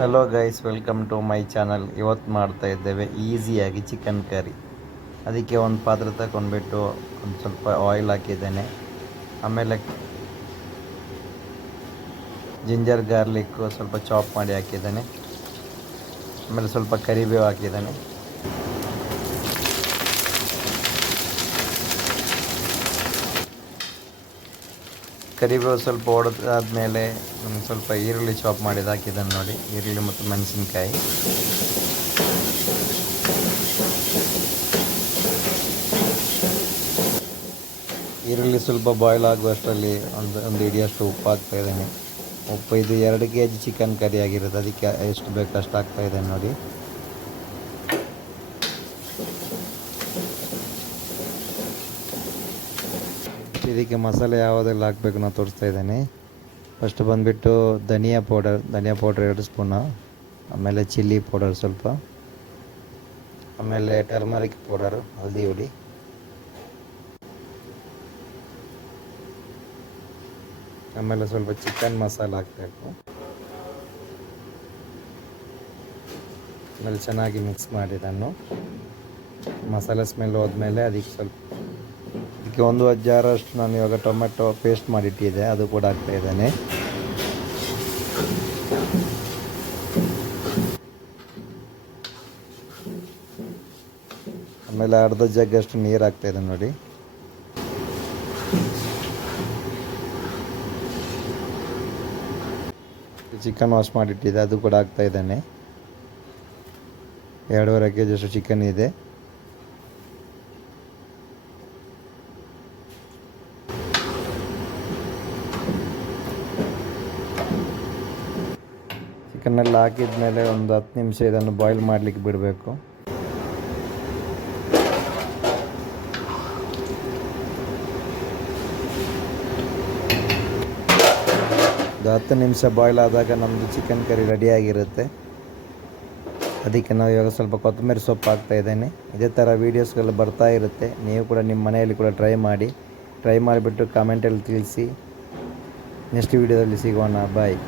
Hello guys, welcome to my channel. ಇವತ್ತು ಮಾಡ್ತಾ ಇದ್ದೇವೆ ಈಸಿಯಾಗಿ ಚಿಕನ್ ಕರಿ. ಅದಕ್ಕೆ ಒಂದು ಪಾತ್ರೆ ತಗೊಂಡ್ಬಿಟ್ಟು ಒಂದು ಸ್ವಲ್ಪ ಆಯಿಲ್ ಹಾಕಿದ್ದೇನೆ. ಆಮೇಲೆ ಜಿಂಜರ್ ಗಾರ್ಲಿಕ್ಕು ಸ್ವಲ್ಪ ಚಾಪ್ ಮಾಡಿ ಹಾಕಿದ್ದೇನೆ. ಆಮೇಲೆ ಸ್ವಲ್ಪ ಕರಿಬೇವು ಹಾಕಿದ್ದೇನೆ. ಕರಿಬೇವು ಸ್ವಲ್ಪ ಹೊಡೆದಾದ್ಮೇಲೆ ಸ್ವಲ್ಪ ಈರುಳ್ಳಿ ಚಾಪ್ ಮಾಡಿದ್ದು ಹಾಕಿದ್ದಾನೆ ನೋಡಿ. ಈರುಳ್ಳಿ ಮತ್ತು ಮೆಣಸಿನ್ಕಾಯಿ. ಈರುಳ್ಳಿ ಸ್ವಲ್ಪ ಬಾಯ್ಲ್ ಆಗುವಷ್ಟರಲ್ಲಿ ಒಂದು ಹಿಡಿಯಷ್ಟು ಉಪ್ಪು ಹಾಕ್ತಾ ಇದ್ದೇನೆ. ಉಪ್ಪು ಇದು 2 kg ಚಿಕನ್ ಕರಿ ಆಗಿರುತ್ತೆ, ಅದಕ್ಕೆ ಎಷ್ಟು ಬೇಕು ಅಷ್ಟು ಹಾಕ್ತಾ ಇದ್ದೇನೆ ನೋಡಿ. ಇದಕ್ಕೆ ಮಸಾಲೆ ಯಾವುದೆಲ್ಲ ಹಾಕಬೇಕು ನಾನು ತೋರಿಸ್ತಾ ಇದ್ದೇನೆ. ಫಸ್ಟ್ ಬಂದುಬಿಟ್ಟು ಧನಿಯಾ ಪೌಡರ್ 2 ಸ್ಪೂನು, ಆಮೇಲೆ ಚಿಲ್ಲಿ ಪೌಡರ್ ಸ್ವಲ್ಪ, ಆಮೇಲೆ ಟರ್ಮರಿಕ್ ಪೌಡರು ಹಳದಿ ಹುಡಿ, ಆಮೇಲೆ ಸ್ವಲ್ಪ ಚಿಕನ್ ಮಸಾಲ ಹಾಕಬೇಕು. ಆಮೇಲೆ ಚೆನ್ನಾಗಿ ಮಿಕ್ಸ್ ಮಾಡಿ ನಾನು ಮಸಾಲೆ ಸ್ಮೆಲ್ ಹೋದ್ಮೇಲೆ ಅದಕ್ಕೆ ಒಂದು ಜಾರಷ್ಟು ನಾನು ಇವಾಗ ಟೊಮೆಟೊ ಪೇಸ್ಟ್ ಮಾಡಿಟ್ಟಿದ್ದೆ, ಅದು ಕೂಡ ಹಾಕ್ತಾ ಇದ್ದೇನೆ. ಆಮೇಲೆ ಅರ್ಧ ಜಗ್ಗಷ್ಟು ನೀರು ಹಾಕ್ತಾ ಇದ್ದೇನೆ ನೋಡಿ. ಚಿಕನ್ ವಾಶ್ ಮಾಡಿಟ್ಟಿದ್ದೆ, ಅದು ಕೂಡ ಹಾಕ್ತಾ ಇದ್ದೇನೆ. 2.5 kg ಚಿಕನ್ ಇದೆ. ಚಿಕನ್ನೆಲ್ಲ ಹಾಕಿದ ಮೇಲೆ ಒಂದು 10 ನಿಮಿಷ ಇದನ್ನು ಬಾಯ್ಲ್ ಮಾಡಲಿಕ್ಕೆ ಬಿಡಬೇಕು. ಒಂದು 10 ನಿಮಿಷ ಬಾಯ್ಲ್ ಆದಾಗ ನಮ್ಮದು ಚಿಕನ್ ಕರಿ ರೆಡಿಯಾಗಿರುತ್ತೆ. ಅದಕ್ಕೆ ನಾವು ಇವಾಗ ಸ್ವಲ್ಪ ಕೊತ್ತಂಬರಿ ಸೊಪ್ಪು ಹಾಕ್ತಾ ಇದ್ದೇನೆ. ಇದೇ ಥರ ವೀಡಿಯೋಸ್ಗಳು ಬರ್ತಾ ಇರುತ್ತೆ. ನೀವು ಕೂಡ ನಿಮ್ಮ ಮನೆಯಲ್ಲಿ ಕೂಡ ಟ್ರೈ ಮಾಡಿಬಿಟ್ಟು ಕಾಮೆಂಟಲ್ಲಿ ತಿಳಿಸಿ. ನೆಕ್ಸ್ಟ್ ವೀಡಿಯೋದಲ್ಲಿ ಸಿಗೋಣ. ಬಾಯ್.